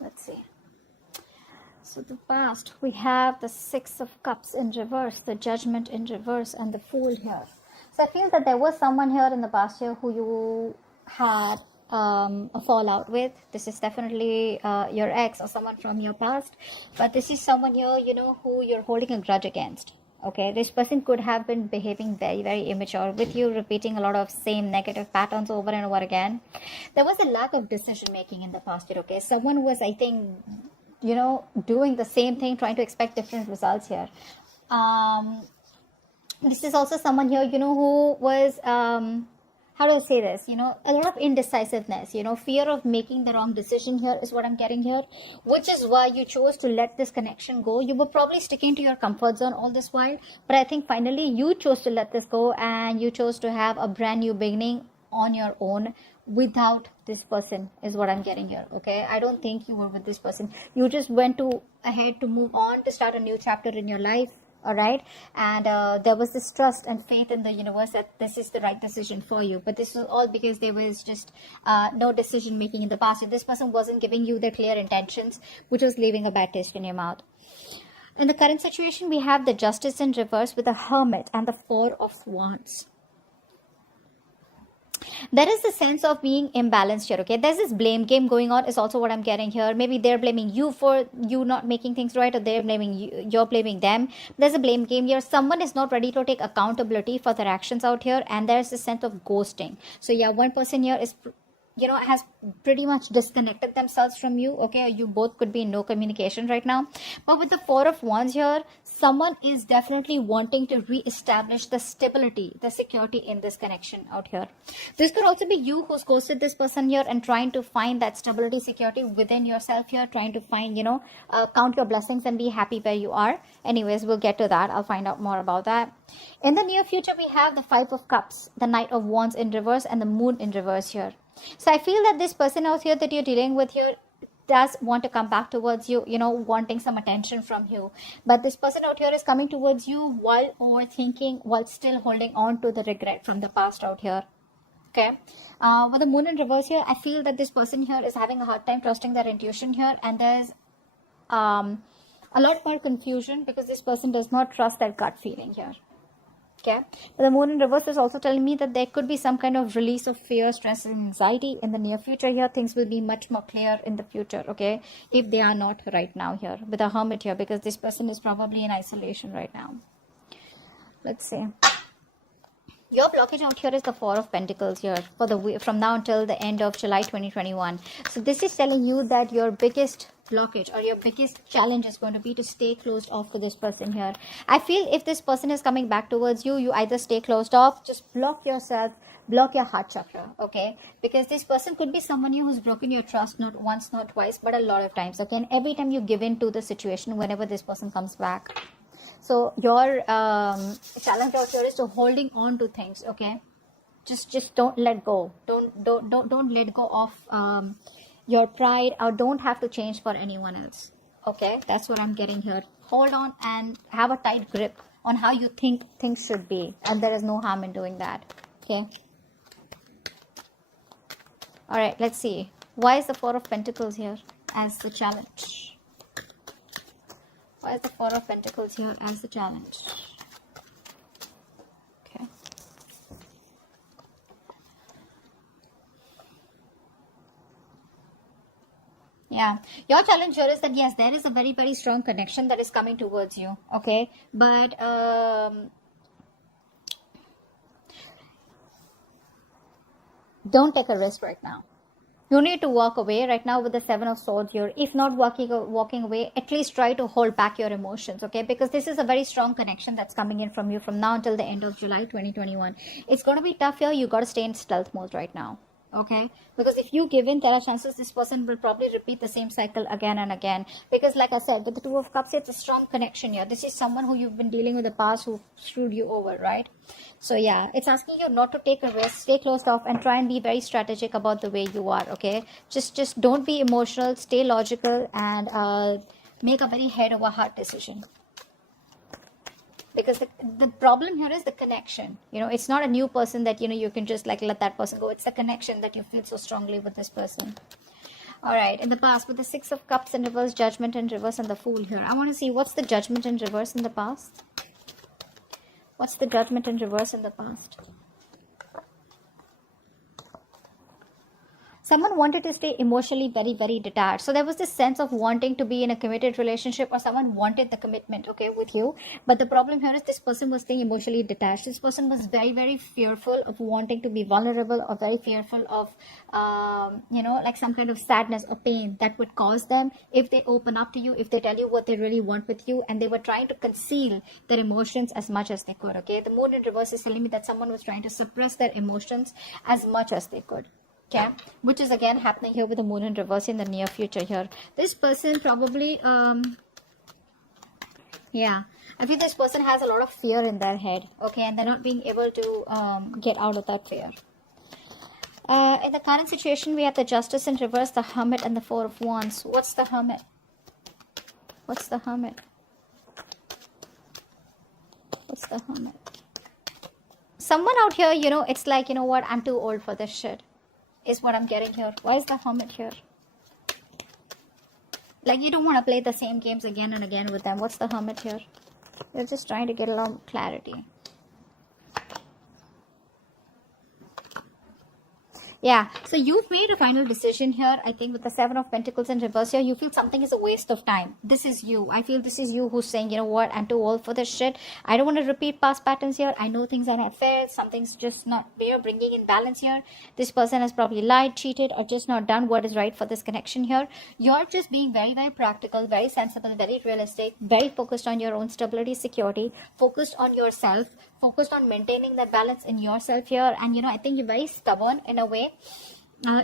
Let's see. So the past, we have the Six of Cups in reverse, the Judgment in reverse, and the Fool here. So I feel that there was someone here in the past year who you had a fallout with. This is definitely your ex or someone from your past. But this is someone here, who you're holding a grudge against. Okay, this person could have been behaving very, very immature with you, repeating a lot of same negative patterns over and over again. There was a lack of decision making in the past year. Okay, someone was, I think, doing the same thing, trying to expect different results here. This is also someone here, who was, how do I say this? A lot of indecisiveness, fear of making the wrong decision here is what I'm getting here, which is why you chose to let this connection go. You were probably sticking to your comfort zone all this while, but I think finally you chose to let this go and you chose to have a brand new beginning on your own without this person is what I'm getting here. Okay, I don't think you were with this person. You just went ahead to move on, to start a new chapter in your life. All right, and there was this trust and faith in the universe that this is the right decision for you, but this was all because there was just no decision making in the past. This person wasn't giving you their clear intentions, which was leaving a bad taste in your mouth. In the current situation, we have the Justice in reverse with the Hermit and the Four of Wands. There is a sense of being imbalanced here. Okay, there's this blame game going on is also what I'm getting here. Maybe they're blaming you for you not making things right, or they're blaming you, you're blaming them. There's a blame game here. Someone is not ready to take accountability for their actions out here, and there's a sense of ghosting. So yeah, one person here is has pretty much disconnected themselves from you. Okay, you both could be in no communication right now. But with the Four of Wands here, someone is definitely wanting to re-establish the stability, the security in this connection out here. This could also be you who's ghosted this person here and trying to find that stability, security within yourself here, trying to find, count your blessings and be happy where you are. Anyways, we'll get to that. I'll find out more about that. In the near future, we have the Five of Cups, the Knight of Wands in reverse, and the Moon in reverse here. So I feel that this person out here that you're dealing with here does want to come back towards you, wanting some attention from you. But this person out here is coming towards you while overthinking, while still holding on to the regret from the past out here. Okay. With the Moon in reverse here, I feel that this person here is having a hard time trusting their intuition here. And there's a lot more confusion because this person does not trust their gut feeling here. Okay, but the Moon in reverse was also telling me that there could be some kind of release of fear, stress, and anxiety in the near future here. Things will be much more clear in the future, okay, if they are not right now here with a Hermit here, because this person is probably in isolation right now. Let's see. Your blockage out here is the Four of Pentacles here from now until the end of July 2021. So this is telling you that your biggest blockage or your biggest challenge is going to be to stay closed off to this person here. I feel if this person is coming back towards you, you either stay closed off, just block yourself, block your heart chakra, okay? Because this person could be someone who's broken your trust not once, not twice, but a lot of times, okay? And every time you give in to the situation whenever this person comes back. So your challenge out here is to holding on to things, okay? Just don't let go. Don't let go of your pride, or don't have to change for anyone else. Okay, that's what I'm getting here. Hold on and have a tight grip on how you think things should be, and there is no harm in doing that. Okay. All right, let's see. Why is the Four of Pentacles here as the challenge? Why is the Four of Pentacles here as the challenge? Okay. Yeah, your challenge here is that yes, there is a very, very strong connection that is coming towards you. Okay, but don't take a risk right now. You need to walk away right now with the Seven of Swords here. If not walking away, at least try to hold back your emotions, okay? Because this is a very strong connection that's coming in from you from now until the end of July 2021. It's going to be tough here. You got to stay in stealth mode right now, okay? Because if you give in, there are chances this person will probably repeat the same cycle again and again. Because like I said, with the Two of Cups, it's a strong connection here. This is someone who you've been dealing with in the past who screwed you over, right? So yeah, it's asking you not to take a risk, stay closed off, and try and be very strategic about the way you are, okay? Just don't be emotional, stay logical, and make a very head over heart decision. because the problem here is the connection. It's not a new person that you can just like let that person go. It's the connection that you feel so strongly with this person. All right, in the past, with the Six of Cups in reverse, Judgment in reverse, and the Fool here, I want to see what's the Judgment in reverse in the past. What's the Judgment in reverse in the past? Someone wanted to stay emotionally very, very detached. So there was this sense of wanting to be in a committed relationship, or someone wanted the commitment, okay, with you. But the problem here is this person was staying emotionally detached. This person was very, very fearful of wanting to be vulnerable, or very fearful of, like some kind of sadness or pain that would cause them if they open up to you, if they tell you what they really want with you. And they were trying to conceal their emotions as much as they could, okay. The Moon in reverse is telling me that someone was trying to suppress their emotions as much as they could. Okay, which is again happening here with the Moon in reverse in the near future here. This person probably, yeah, I feel this person has a lot of fear in their head, okay, and they're not being able to get out of that fear. In the current situation, we have the Justice in reverse, the Hermit, and the Four of Wands. What's the Hermit? What's the Hermit? What's the Hermit? Someone out here, it's like, what, I'm too old for this shit. Is what I'm getting here. Why is the Hermit here? Like, you don't want to play the same games again and again with them. What's the Hermit here? They're just trying to get a lot of clarity. Yeah, so you've made a final decision here. I think with the Seven of Pentacles in reverse here, you feel something is a waste of time. This is you. I feel this is you who's saying, what, I'm too old for this shit. I don't want to repeat past patterns here. I know things are not fair. Something's just not fair, bringing in balance here. This person has probably lied, cheated, or just not done what is right for this connection here. You're just being very, very practical, very sensible, very realistic, very focused on your own stability, security, focused on yourself, focused on maintaining that balance in yourself here. And I think you're very stubborn in a way.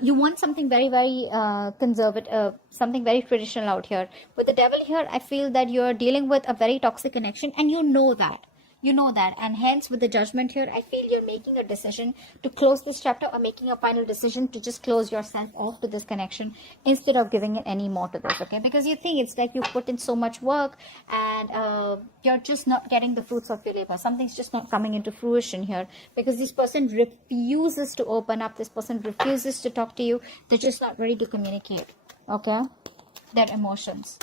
You want something very, very conservative, something very traditional out here. With the Devil here, I feel that you're dealing with a very toxic connection, and you know that. And hence with the Judgment here, I feel you're making a decision to close this chapter, or making a final decision to just close yourself off to this connection instead of giving it any more to this, okay? Because you think it's like you put in so much work, and you're just not getting the fruits of your labor. Something's just not coming into fruition here, because this person refuses to open up. This person refuses to talk to you. They're just not ready to communicate, okay, their emotions.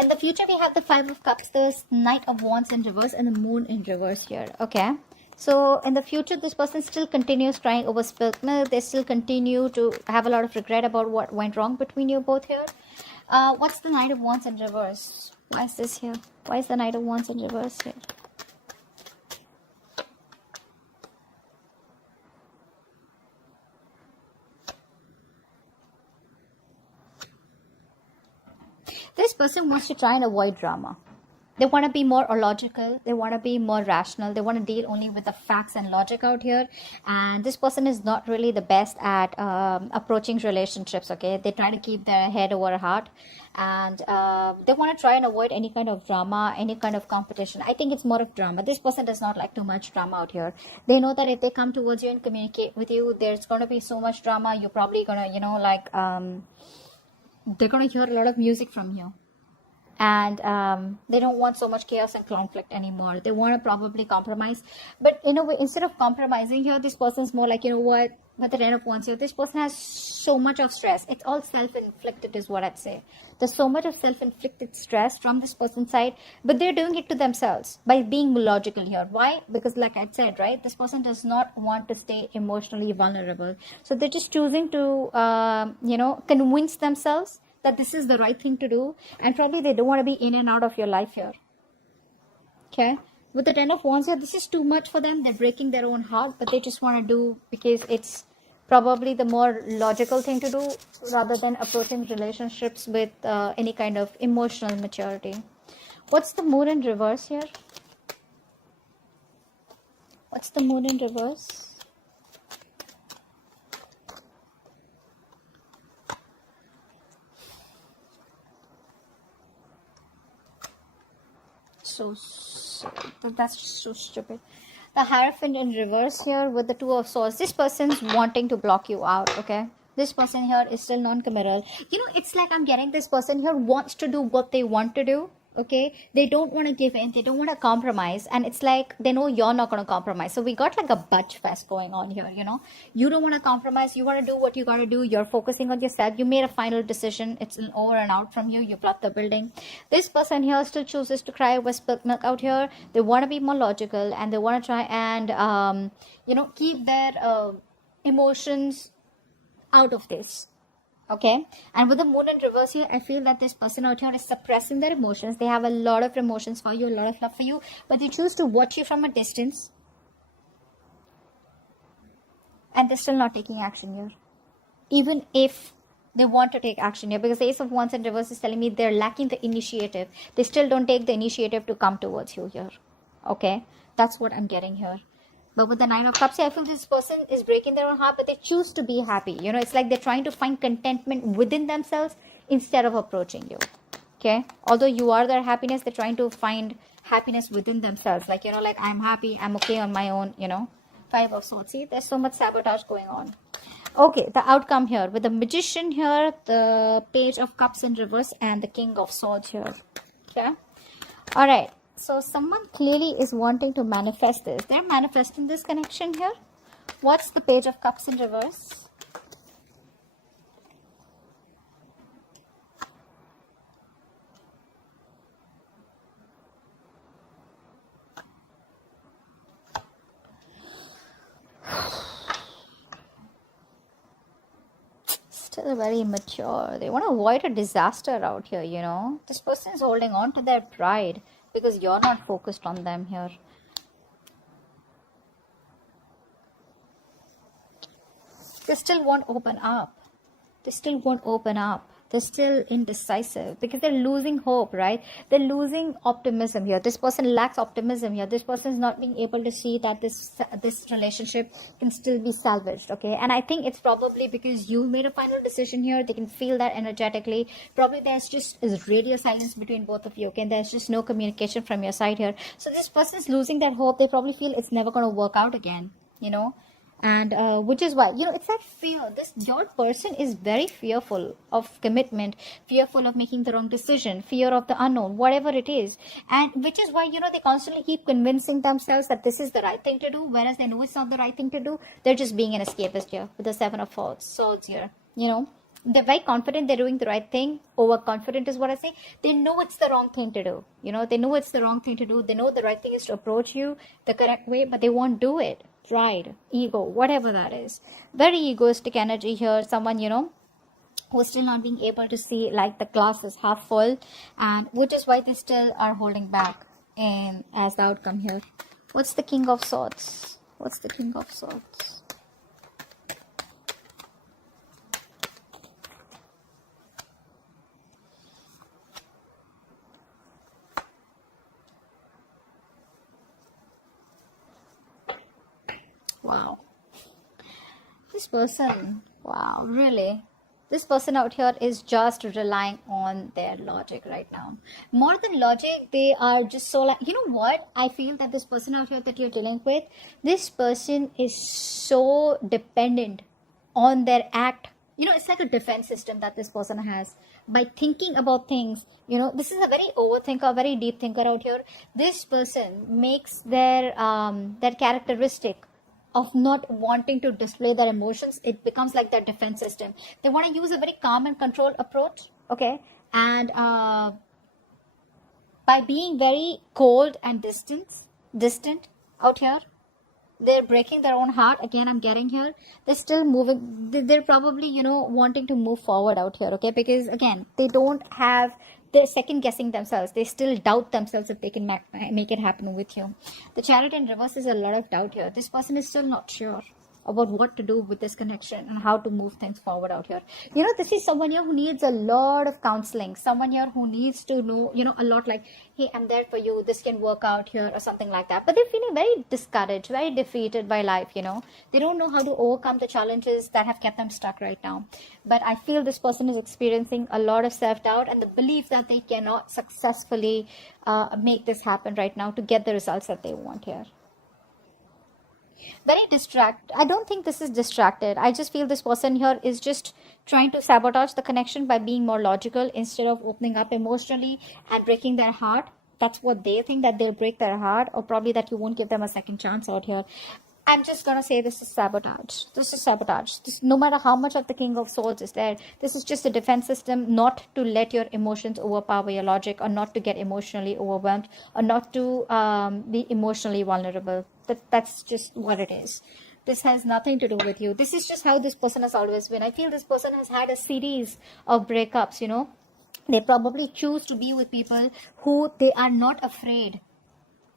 In the future, we have the Five of Cups, the Knight of Wands in reverse, and the Moon in reverse here. Okay. So in the future, this person still continues crying over spilled milk. They still continue to have a lot of regret about what went wrong between you both here. What's the Knight of Wands in reverse? Why is this here? Why is the Knight of Wands in reverse here? This person wants to try and avoid drama. They want to be more logical. They want to be more rational. They want to deal only with the facts and logic out here. And this person is not really the best at approaching relationships, okay? They try to keep their head over heart. And they want to try and avoid any kind of drama, any kind of competition. I think it's more of drama. This person does not like too much drama out here. They know that if they come towards you and communicate with you, there's going to be so much drama. You're probably going to, they're going to hear a lot of music from you. And they don't want so much chaos and conflict anymore. They want to probably compromise. But in a way, instead of compromising here, this person's more like, what? With the Ten of Wands here, this person has so much of stress. It's all self-inflicted is what I'd say. There's so much of self-inflicted stress from this person's side. But they're doing it to themselves by being logical here. Why? Because like I said, right? This person does not want to stay emotionally vulnerable. So they're just choosing to, convince themselves that this is the right thing to do, and probably they don't want to be in and out of your life here. Okay, with the Ten of Wands here, this is too much for them. They're breaking their own heart, but they just want to do because it's probably the more logical thing to do rather than approaching relationships with any kind of emotional maturity. What's the Moon in reverse here? What's the Moon in reverse? That's just so stupid. The Hierophant in reverse here with the Two of Swords. This person's wanting to block you out, okay? This person here is still non-committal. It's like I'm getting this person here wants to do what they want to do, Okay, they don't want to give in, they don't want to compromise, and it's like they know you're not going to compromise. So we got like a budge fest going on here. You don't want to compromise, you want to do what you got to do, you're focusing on yourself, you made a final decision, it's an over and out from you brought the building. This person here still chooses to cry with spilled milk out here. They want to be more logical, and they want to try and keep their emotions out of this. Okay, and with the moon in reverse here, I feel that this person out here is suppressing their emotions. They have a lot of emotions for you, a lot of love for you, but they choose to watch you from a distance, and they're still not taking action here, even if they want to take action here, because the Ace of Wands in reverse is telling me they're lacking the initiative. They still don't take the initiative to come towards you here. Okay, that's what I'm getting here. But with the Nine of Cups, I feel this person is breaking their own heart, but they choose to be happy. It's like they're trying to find contentment within themselves instead of approaching you. Okay? Although you are their happiness, they're trying to find happiness within themselves. Like, I'm happy, I'm okay on my own, Five of Swords. See, there's so much sabotage going on. Okay, the outcome here. With the Magician here, the Page of Cups in reverse, and the King of Swords here. Okay? Alright. So someone clearly is wanting to manifest this. They're manifesting this connection here. What's the Page of Cups in reverse? Still very immature. They want to avoid a disaster out here, This person is holding on to their pride, because you're not focused on them here. They still won't open up. They still won't open up. They're still indecisive because they're losing hope, right? They're losing optimism here. This person lacks optimism here. This person is not being able to see that this relationship can still be salvaged, okay? And I think it's probably because you made a final decision here. They can feel that energetically. Probably there's just is radio silence between both of you, okay? And there's just no communication from your side here. So this person is losing that hope. They probably feel it's never going to work out again, and which is why it's like fear. Your person is very fearful of commitment, fearful of making the wrong decision, fear of the unknown, whatever it is, and which is why they constantly keep convincing themselves that this is the right thing to do, whereas they know it's not the right thing to do. They're just being an escapist here with the Seven of Swords here. They're very confident they're doing the right thing. Overconfident is what I say. They know it's the wrong thing to do. They know it's the wrong thing to do. They know the right thing is to approach you the correct way, but they won't do it. Pride, ego, whatever that is. Very egoistic energy here. Someone, who's still not being able to see like the glass is half full, and which is why they still are holding back in as the outcome here. What's the King of Swords? What's the King of Swords? Wow. This person, wow, really? This person out here is just relying on their logic right now. More than logic, they are just so like, what? I feel that this person out here that you're dealing with, this person is so dependent on their act. It's like a defense system that this person has. By thinking about things, this is a very overthinker, very deep thinker out here. This person makes their characteristic of not wanting to display their emotions, it becomes like their defense system. They want to use a very calm and controlled approach, okay? And by being very cold and distant out here, they're breaking their own heart. Again, I'm getting here. They're still moving. They're probably, wanting to move forward out here, okay? Because, again, they don't have... They're second guessing themselves. They still doubt themselves if they can make it happen with you. The Chariot in reverse is a lot of doubt here. This person is still not sure about what to do with this connection and how to move things forward out here. This is someone here who needs a lot of counseling. Someone here who needs to know, a lot like, hey, I'm there for you. This can work out here or something like that. But they're feeling very discouraged, very defeated by life, They don't know how to overcome the challenges that have kept them stuck right now. But I feel this person is experiencing a lot of self-doubt and the belief that they cannot successfully make this happen right now to get the results that they want here. Very distract. I don't think this is distracted. I just feel this person here is just trying to sabotage the connection by being more logical instead of opening up emotionally and breaking their heart. That's what they think, that they'll break their heart, or probably that you won't give them a second chance out here. I'm just gonna say this is sabotage. This is sabotage. This, no matter how much of the King of Swords is there, this is just a defense system not to let your emotions overpower your logic, or not to get emotionally overwhelmed, or not to be emotionally vulnerable. That's just what it is. This has nothing to do with you. This is just how this person has always been. I feel this person has had a series of breakups, you know. They probably choose to be with people who they are not afraid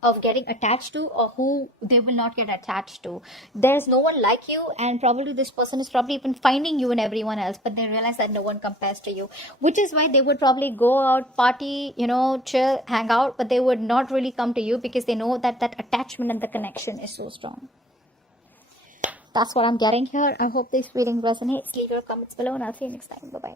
of getting attached to, or who they will not get attached to. There's no one like you, and probably this person is probably even finding you in everyone else, but they realize that no one compares to you, which is why they would probably go out, party, you know, chill, hang out, but they would not really come to you because they know that that attachment and the connection is so strong. That's what I'm getting here. I hope this reading resonates. Leave your comments below and I'll see you next time. Bye bye.